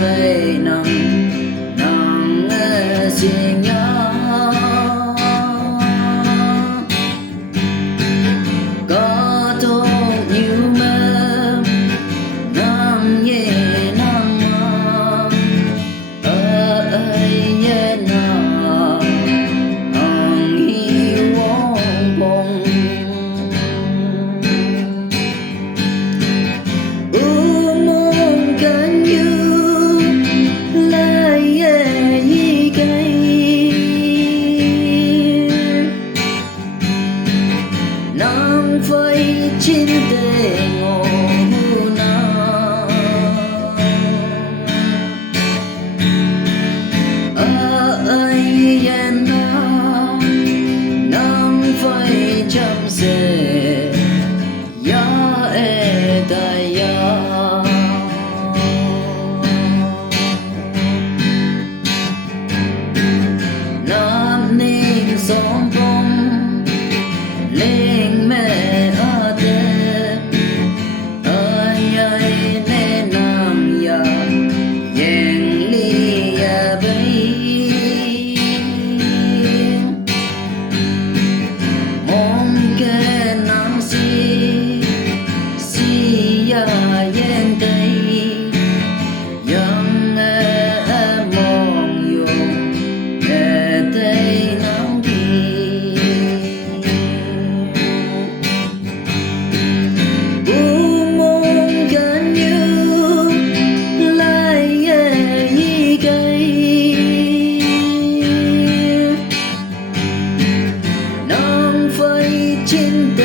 cây nắng nắng xin nhớ có thô như mơ nắng nhẹ nắng ơi nhẹ nắng hi vọng bông nắng phơi trên đê ngô nắng ơi yên nắng phơi chăm se ya e da ya nam ninh sông bông lên mẹ ở đây ơi ơi nên nam ya yên li ya bay mong cái nam si ya yên đây yang mong yung đây nam trên